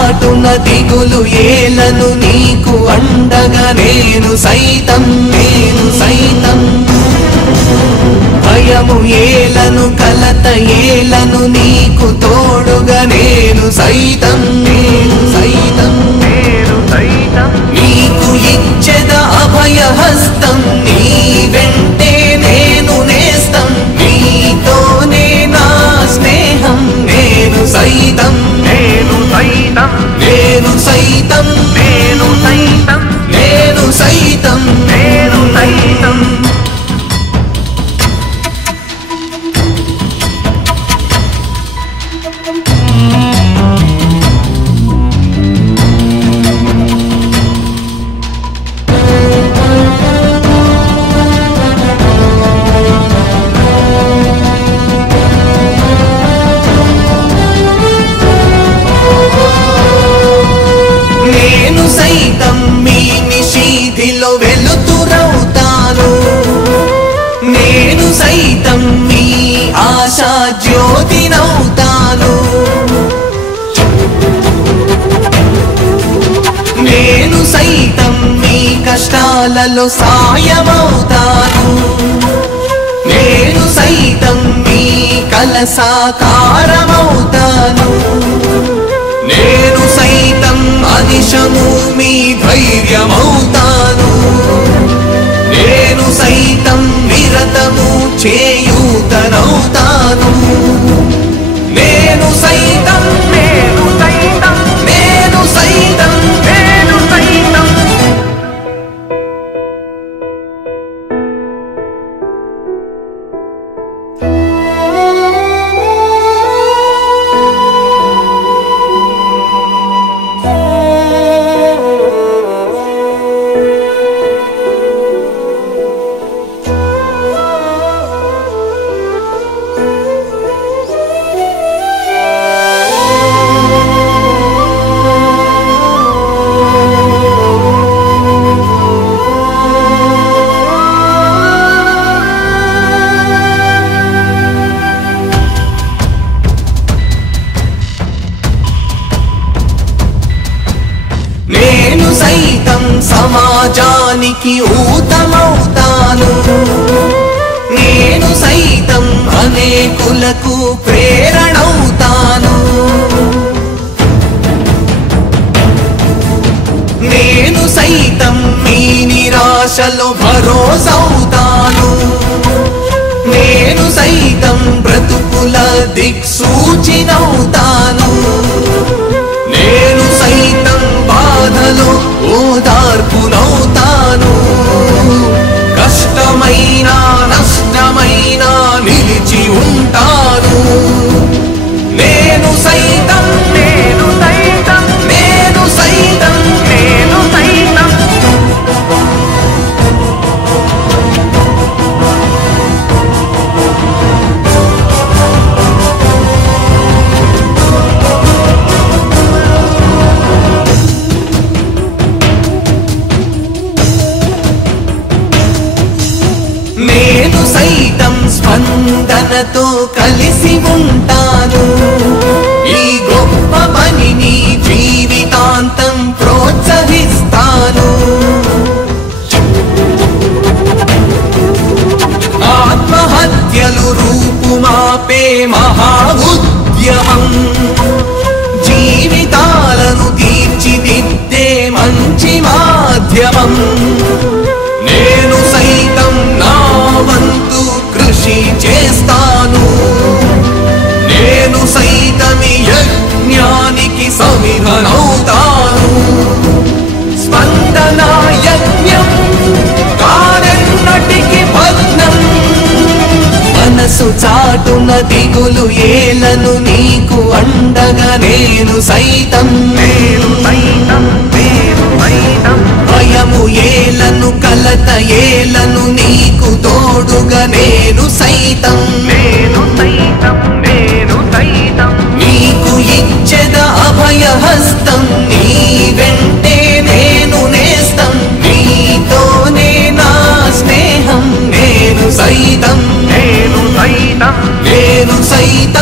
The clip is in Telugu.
చాటున దిగులు ఏలను నీకు అండగా నేను సైతం భయము ఏలను కలత ఏలను నీకు తోడుగా నేను సైతం నీకు ఇచ్చెద అభయ హస్తం నీ వెంటే నేను నేస్తం నీతోనే నా స్నేహం నేను సైతం నేను సైతం నేను సైతం నేను సైతం నేను సైతం నేను సైతం నేను సైతం మీ నిషీధిలో వెలుతురవుతాను నేను సైతం మీ ఆశా జ్యోతినవుతాను నేను సైతం మీ కష్టాలలో సాయమవుతాను నేను సైతం మీ కల సాకారమవుతాను నేను సైతం అనిశము మీ ధైర్యమవుతాను నేను సైతం నిరతము చేయూతనవుతాను నేను సైతం నేను సైతం నేను సైతం నేను సైతం నేను సైతం సమాజానికి ఊతమవుతాను నేను సైతం అనేకులకు ప్రేరణవుతాను నేను సైతం మీ నిరాశలో భరోసవుతాను నేను సైతం బ్రతుకుల దిక్సూచినవుతాను నేను సైతం బాధలో ఓదార్పునవుతాను కష్టమైన నష్టమైన నిలిచి ఉంటాను నేను సైతం నేను సైతం నేను సైతం నేను సైతం నేను సైతం స్పందనతో కలిసి ఉంటాను ఈ గొప్ప పనిని జీవితాంతం ప్రోత్సహిస్తాను ఆత్మహత్యలు రూపుమాపే మహా ఉద్యమం జీవితాలను తీర్చిదిద్దే మంచి మాధ్యమం నేను సైతం నా వంతు కృషి చేస్తాను నేను సైతమి యజ్ఞానికి సమిధనవుతాను స్పందన యజ్ఞం కానెన్నటికి భగ్నం మనసు చాటున దిగులు ఏలను నీకు అండగా నేను సైతం భయము ఏలను కలత ఏలను నీకు తోడుగా నేను సైతం నీకు ఇచ్చెద అభయ హస్తం నీ వెంటే నేను నేస్తం నీతోనే నా స్నేహం నేను సైతం నేను సైతం